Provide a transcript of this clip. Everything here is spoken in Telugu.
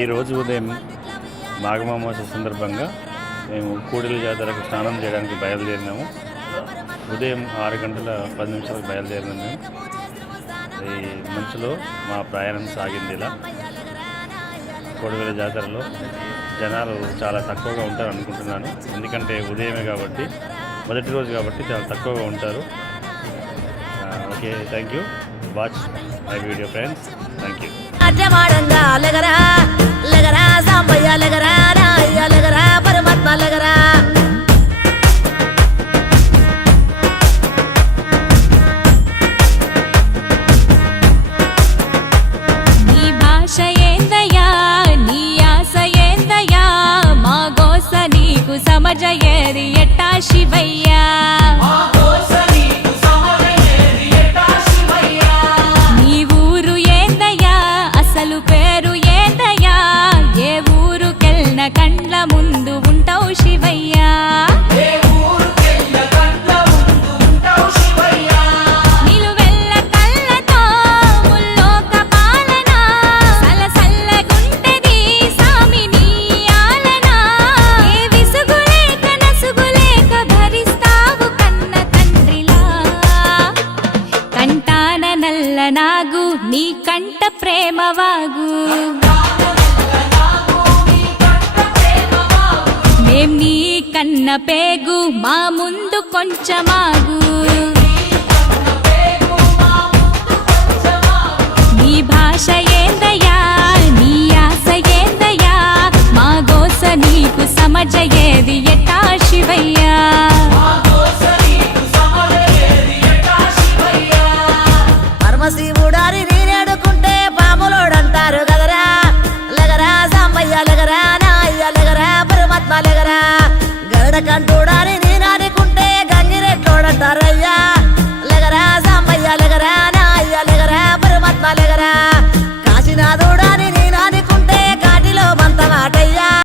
ఈరోజు ఉదయం మాఘమామాస సందర్భంగా మేము కూడలి జాతరకు స్నానం చేయడానికి బయలుదేరినాము. ఉదయం ఆరు గంటల పది నిమిషాలకు బయలుదేరినాము. మేము ఈ మంచులో మా ప్రయాణం సాగింది ఇలా. కోడివేల జాతరలో జనాలు చాలా తక్కువగా ఉంటారు అనుకుంటున్నాను. ఎందుకంటే ఉదయమే కాబట్టి మొదటి రోజు కాబట్టి చాలా తక్కువగా ఉంటారు. Okay thank you. Watch my video friends thank you ஜயதி எட்டா சிவையா. నల్ల నాగు నీ కంట ప్రేమ వాగు మేం నీ కన్న పేగు మా ముందు కొంచెమాగు. నీ భాష ఏందయ్యా నీ ఆశ ఏందయ్యా మా గోస నీకు సమజయ్యేది పరమశివుడారి నీరేడుకుంటే పాములోడంటారు కదరా లెగరా సాంబయ్య లెగరా నాయ్య లెగరా పరమాత్మ లెగరా. గరుడ కంటూ